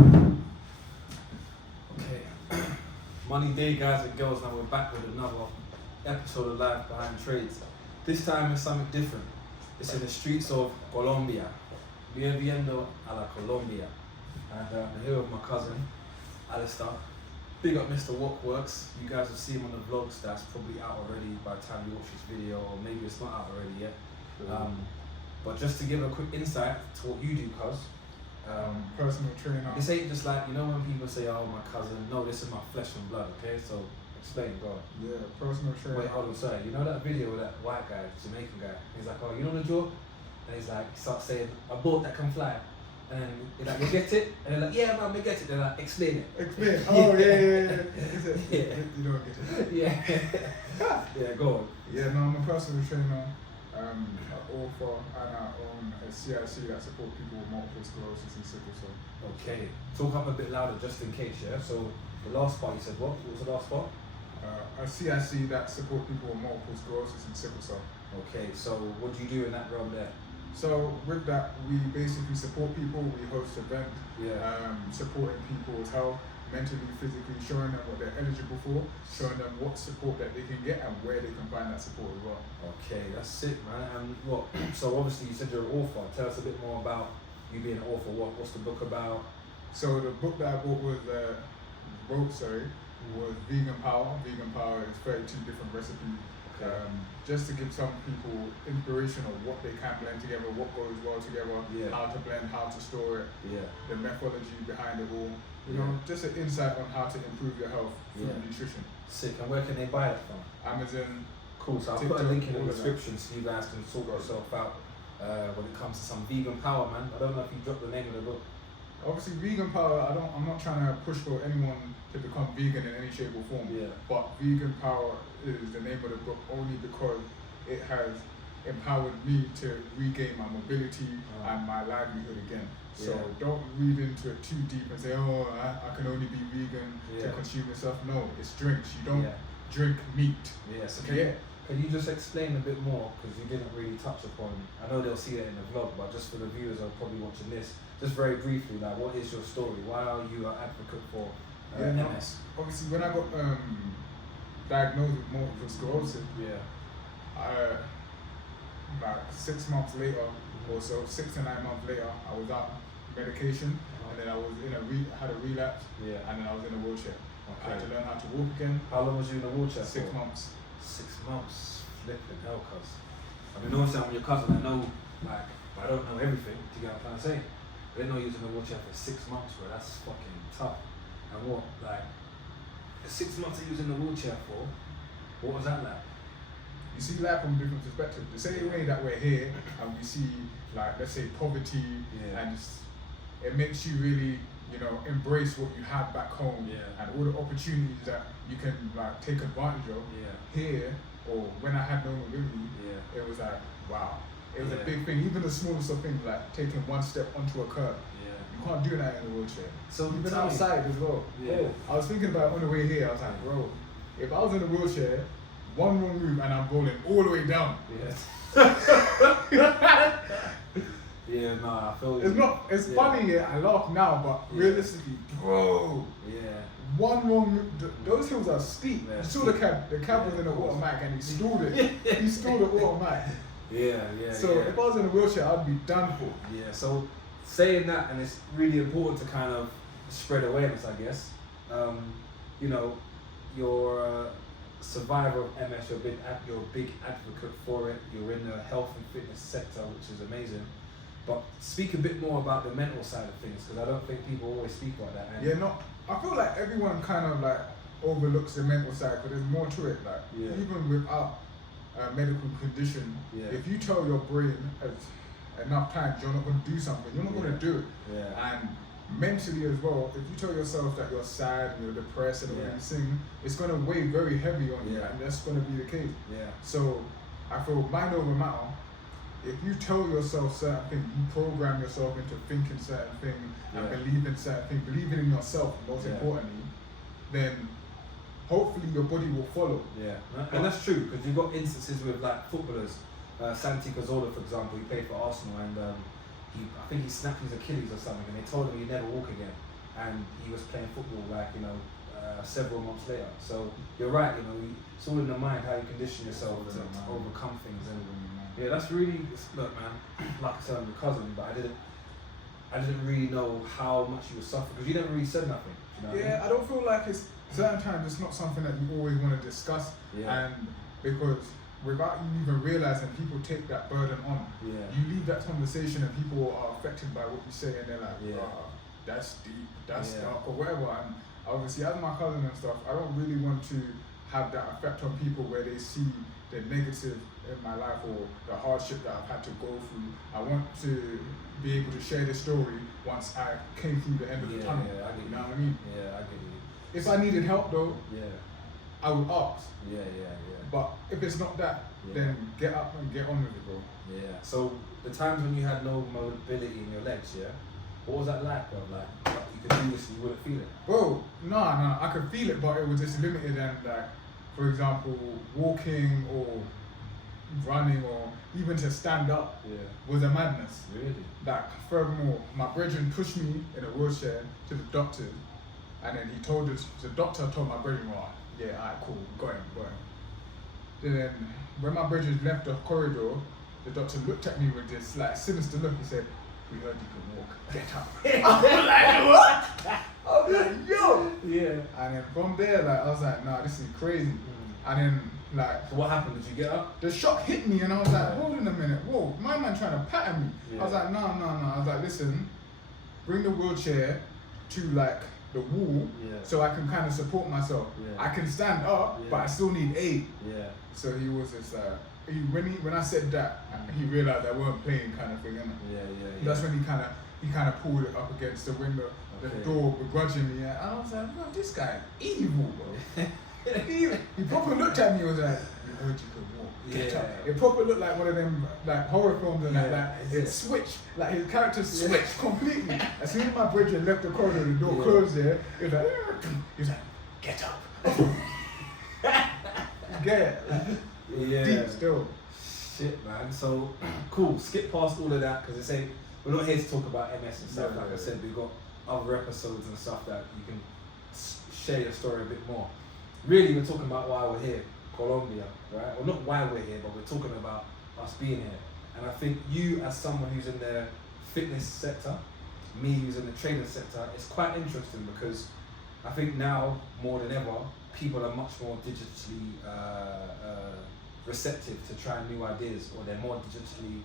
Okay. Money day, guys and girls. Now we're back with another episode of Life Behind Trades. This time it's something different. It's in the streets of Colombia. Viviendo a la Colombia. And I'm here with my cousin, Alistair. Big up Mr. Walkworks. You guys will see him on the vlogs. That's probably out already by the time you watch this video, or maybe it's not out already yet. But just to give a quick insight to what you do, cuz. Personal trainer. This ain't just like, you know when people say, oh, my cousin. No, this is my flesh and blood, okay? So, explain, go on. Yeah, personal trainer. Wait, hold on, sorry. You know that video with that white guy, Jamaican guy? He's like, oh, you know the joke? And he's like, he starts saying, a boat that can fly. And then he's like, you get it? And they're like, yeah, man, we get it. They're like, explain it. Explain. Oh, yeah. Yeah. You don't get it. Yeah. Yeah, go on. Yeah, no, I'm a personal trainer. An author, and I own a CIC that supports people with multiple sclerosis and sickle cell. Okay. Talk up a bit louder just in case, yeah? So, the last part you said what? What was the last part? A CIC that supports people with multiple sclerosis and sickle cell. Okay, so what do you do in that realm there? So with that, we basically support people. We host events, supporting people's health, mentally, physically, showing them what they're eligible for, showing them what support that they can get and where they can find that support as well. Okay, that's sick, man. And what? So obviously you said you're an author. Tell us a bit more about you being an author. What's the book about? So the book that I was Vegan Power. Vegan Power is 32 different recipes. Just to give some people inspiration of what they can blend together, what goes well together, how to blend, how to store it, the methodology behind it all. You know, just an insight on how to improve your health through nutrition. Sick. And where can they buy it from? Amazon. Cool. So I'll put a link in the description so you guys can sort yourself out when it comes to some vegan power, man. I don't know if you dropped the name of the book. Obviously, Vegan Power, I'm not trying to push for anyone to become vegan in any shape or form. But Vegan Power is the name of the book only because it has empowered me to regain my mobility and my livelihood again. So don't read into it too deep and say, oh, I can only be vegan to consume this stuff. No, it's drinks. You don't drink meat. Yes. Okay. Can you just explain a bit more, because you didn't really touch upon, I know they'll see it in the vlog, but just for the viewers who are probably watching this, just very briefly, like what is your story? Why are you an advocate for MS? Obviously, when I got diagnosed with multiple sclerosis, about 6 months later, or so, 6 to 9 months later, I was out medication, and then I was in had a relapse, and then I was in a wheelchair. I had to learn how to walk again. How long was you in a wheelchair? 6 months. 6 months. Flipping hell, cuz. I mean, obviously I'm your cousin, I know, like, I don't know everything, do you get what I'm trying to say? I didn't know you was in a wheelchair for 6 months, bro. That's fucking tough. And what, like, the 6 months that you was in the wheelchair for, what was that like? You see life from a different perspective. The same way that we're here and we see, like, let's say poverty, and it makes you really, you know, embrace what you have back home and all the opportunities that you can, like, take advantage of. Here, or when I had no mobility, it was like, wow. It was a big thing. Even the smallest of things, like taking one step onto a curb. You can't do that in a wheelchair. So even outside as well. I was thinking about it on the way here. I was like, bro, if I was in a wheelchair, one wrong move and I'm rolling all the way down. I feel you. It's funny, I laugh now, but realistically, bro. One wrong move, those hills are steep. You saw the cab was in the automatic and he stalled it. He stalled the automatic. So if I was in a wheelchair, I'd be done for. So saying that, and it's really important to kind of spread awareness, I guess. You know, you're a survivor of MS, you're a big advocate for it, you're in the health and fitness sector, which is amazing. But speak a bit more about the mental side of things, because I don't think people always speak about that. And I feel like everyone kind of like overlooks the mental side, but there's more to it. Like even without a medical condition, if you tell your brain enough times you're not going to do something, you're not going to do it. And mentally as well, if you tell yourself that you're sad and you're depressed and all these things, it's going to weigh very heavy on you, and that's going to be the case. So I feel mind over matter. If you tell yourself certain things, you program yourself into thinking certain things and believing certain things, believing in yourself most importantly, then hopefully your body will follow. And that's true, because you've got instances with like footballers, Santi Cazorla for example, he played for Arsenal, and I think he snapped his Achilles or something, and they told him he'd never walk again. and he was playing football like several months later. So you're right, it's all in the mind how you condition yourself to overcome things. And yeah, that's really, look man, like I said, I'm your cousin, but I didn't really know how much you were suffering because you never really said nothing. I don't feel like it's certain times it's not something that you always want to discuss, and because without you even realizing, people take that burden on. You leave that conversation and people are affected by what you say, and they're like, that's deep, that's dark, or whatever. And obviously, as my cousin and stuff, I don't really want to have that effect on people where they see the negative in my life or the hardship that I've had to go through. I want to be able to share this story once I came through the end of the tunnel. You know what I mean? Yeah, I get you. If I needed help though, I would ask. But if it's not that, then get up and get on with it, bro. So the times when you had no mobility in your legs, what was that like, bro? Like you could do this and you wouldn't feel it? Bro, no, I could feel it, but it was just limited, and like, for example, walking or running or even to stand up was a madness. Really? Like, furthermore, my brethren pushed me in a wheelchair to the doctor, and then the doctor told my brethren, alright, cool, go in. Then when my brethren left the corridor, the doctor looked at me with this like sinister look. He said, "We heard you can walk. Get up." I was like, what? I was like, yo. And then from there, like, I was like, nah, this is crazy. And then, like, so what happened? Did you get up? The shock hit me, and I was like, hold on a minute, whoa, my man trying to pattern me. I was like, no. I was like, listen, bring the wheelchair to like the wall so I can kind of support myself. I can stand up, but I still need aid. So he was just when I said that, he realized I weren't playing kind of thing, innit? That's when he kind of pulled it up against the window, the door begrudgingly, and I was like, bro, this guy evil, bro. He proper looked at me and was like, "You heard you could walk. Get up." It proper looked like one of them like horror films, and it switched, like his character switched completely. As soon as my brethren left the corridor, the door closed there, he was like, "Get up." Deep still. Shit, man. So cool. Skip past all of that because we're not here to talk about MS and stuff. Like I said, we've got other episodes and stuff that you can share your story a bit more. Really, we're talking about why we're here, Colombia, right? Well, not why we're here, but we're talking about us being here. And I think you, as someone who's in the fitness sector, me who's in the training sector, it's quite interesting because I think now, more than ever, people are much more digitally receptive to trying new ideas, or they're more digitally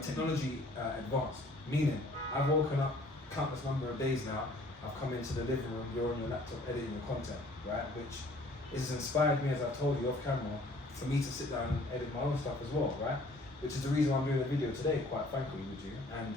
technology advanced. Meaning, I've woken up countless number of days now, I've come into the living room, you're on your laptop editing your content, right? Which has inspired me, as I've told you off camera, for me to sit down and edit my own stuff as well, right? Which is the reason why I'm doing the video today, quite frankly, with you. And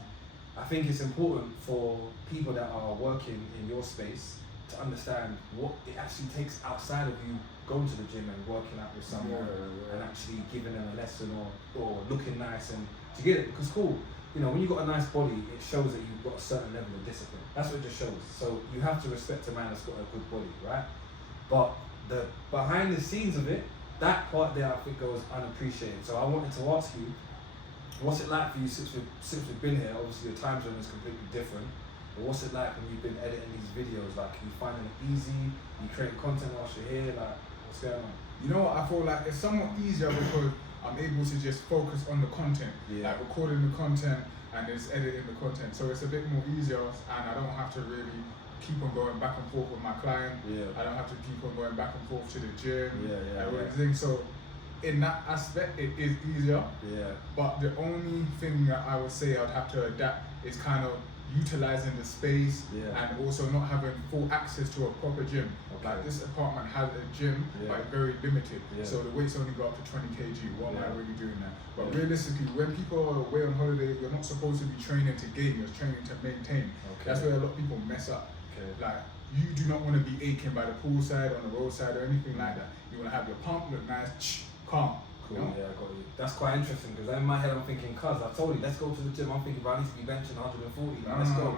I think it's important for people that are working in your space to understand what it actually takes outside of you going to the gym and working out with someone and actually giving them a lesson or looking nice and to get it. Because cool, when you've got a nice body, it shows that you've got a certain level of discipline. That's what it just shows. So you have to respect a man that's got a good body, right? But the behind the scenes of it, that part there I think goes unappreciated. So I wanted to ask you, what's it like for you since we've been here? Obviously the time zone is completely different. But what's it like when you've been editing these videos? Like, are you finding it easy? You creating content whilst you're here? Like, what's going on? You know what, I feel like it's somewhat easier because I'm able to just focus on the content, like recording the content and just editing the content. So it's a bit more easier, and I don't have to really keep on going back and forth with my client. I don't have to keep on going back and forth to the gym and everything. So in that aspect, it is easier. But the only thing that I would say I'd have to adapt is kind of utilizing the space and also not having full access to a proper gym. Like this apartment has a gym, but it's very limited. So the weights only go up to 20 kg. What am I really doing that? But realistically, when people are away on holiday, you're not supposed to be training to gain, you're training to maintain. That's where a lot of people mess up. Like, you do not want to be aching by the poolside, on the roadside, or anything like that. You want to have your pump look nice, calm. Cool, I got you. That's quite interesting because in my head I'm thinking, cuz I told you, let's go to the gym. I'm thinking, I need to be benching 140. Let's go.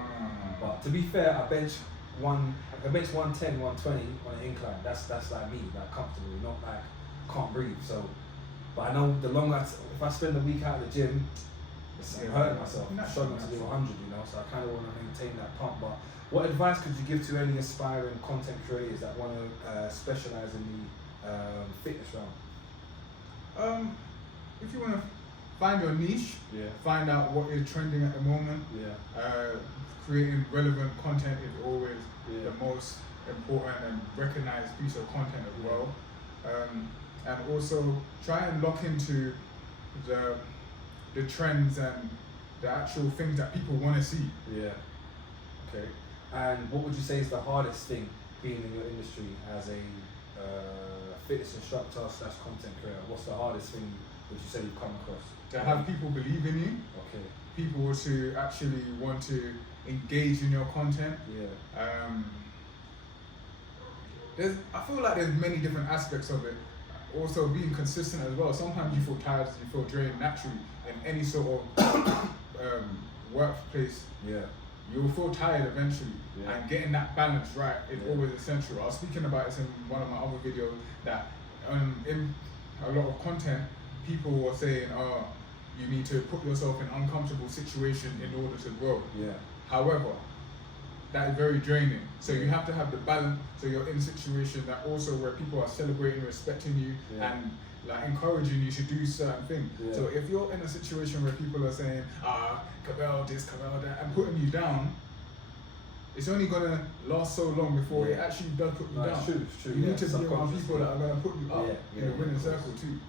But to be fair, I bench 110, 120 on an incline. That's like me, like comfortable, not like can't breathe. So, but I know the longer if I spend a week out of the gym, I'm hurting myself. I'm struggling to do 100, you know, so I kind of want to maintain that pump. But what advice could you give to any aspiring content creators that want to specialize in the fitness realm? If you want to find your niche, find out what is trending at the moment. Creating relevant content is always the most important and recognized piece of content as well. And also try and lock into the trends and the actual things that people want to see. Okay. And what would you say is the hardest thing being in your industry as a fitness instructor / content creator? What's the hardest thing would you say you've come across? To have people believe in you. Okay. People to actually want to engage in your content. I feel like there's many different aspects of it. Also being consistent as well. Sometimes you feel tired, you feel drained naturally in any sort of workplace. You will feel tired eventually, and getting that balance right is always essential. I was speaking about this in one of my other videos that in a lot of content, people were saying, "Oh, you need to put yourself in uncomfortable situation in order to grow." However, that is very draining. So you have to have the balance. So you're in a situation that also where people are celebrating, respecting you, and like encouraging you to do certain things. So if you're in a situation where people are saying, Cabell this, Cabell that, and putting you down, it's only gonna last so long before it actually does put you down. It's true. You need to be around people that are gonna put you up in a winning circle too.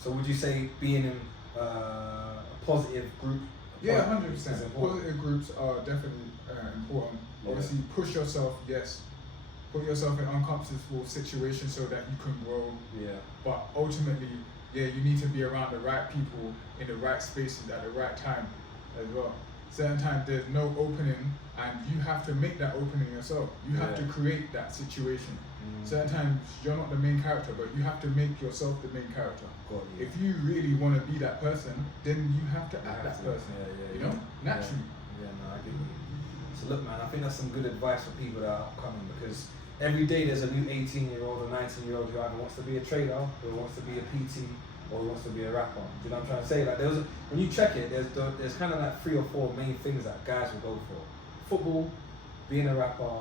So would you say being in a positive group? 100%. Positive groups are definitely important. Obviously, push yourself, yes. Put yourself in uncomfortable situations so that you can grow. But ultimately, you need to be around the right people in the right spaces at the right time as well. Certain times there's no opening, and you have to make that opening yourself. You have to create that situation. Certain times you're not the main character, but you have to make yourself the main character. If you really want to be that person, then you have to act that person. You know, naturally. I get you. So look, man, I think that's some good advice for people that are upcoming, because every day there's a new 18-year-old or 19-year-old who either wants to be a trader, or wants to be a PT, or wants to be a rapper. Do you know what I'm trying to say? Like when you check it, there's kind of like 3 or 4 main things that guys will go for: football, being a rapper,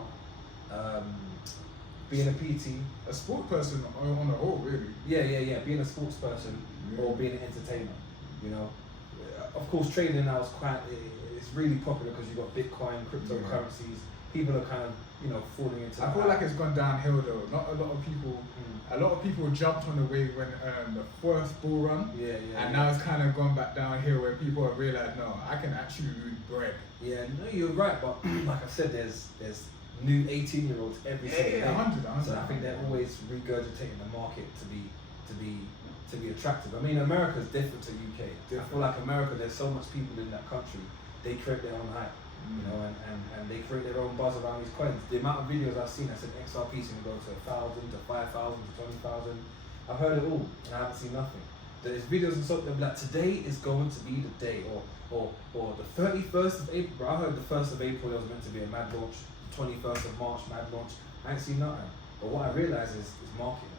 being a PT, a sport person on the whole, really. Being a sports person or being an entertainer. You know, of course, trading now is it's really popular because you've got Bitcoin, cryptocurrencies. People are kind of falling into. I feel like it's gone downhill though. Not a lot of people. A lot of people jumped on the wave when the first bull run. And now it's kind of gone back downhill where people have realized, no, I can actually lose bread. No, you're right, but like I said, there's new 18-year-olds every single day. 100. So I think they're always regurgitating the market to be attractive. I mean, America's different to UK. I feel like America, there's so much people in that country, they create their own hype, and they create their own buzz around these coins. The amount of videos I've seen that said XRP's going to go to 1,000 to 5,000 to 20,000. I've heard it all, and I haven't seen nothing. There's videos and stuff that like, today is going to be the day, or the 31st of April. I heard the 1st of April there was meant to be a mad launch, the 21st of March mad launch. I ain't seen nothing. But what I realise is marketing.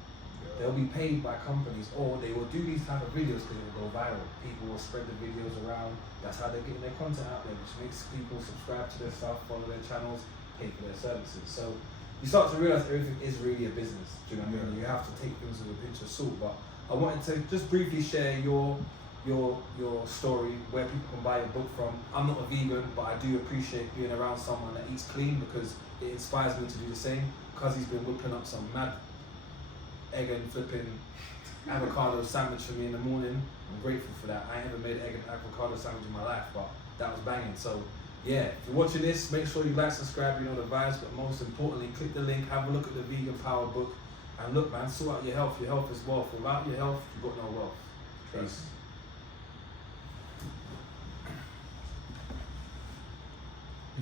They'll be paid by companies, or they will do these type of videos because it will go viral. People will spread the videos around. That's how they're getting their content out there, which makes people subscribe to their stuff, follow their channels, pay for their services. So you start to realise everything is really a business. Do you know what I mean? You have to take things with a pinch of salt. But I wanted to just briefly share your story, where people can buy your book from. I'm not a vegan, but I do appreciate being around someone that eats clean because it inspires me to do the same. Because he's been whipping up some mad egg and flipping avocado sandwich for me in the morning. I'm grateful for that. I ain't ever made an egg and avocado sandwich in my life, but that was banging. So if you're watching this, make sure you like, subscribe, you know the vibes, but most importantly, click the link, have a look at the Vegan Power book, and look, man, sort out your health. Your health is wealth. Without your health, you've got no wealth. Peace.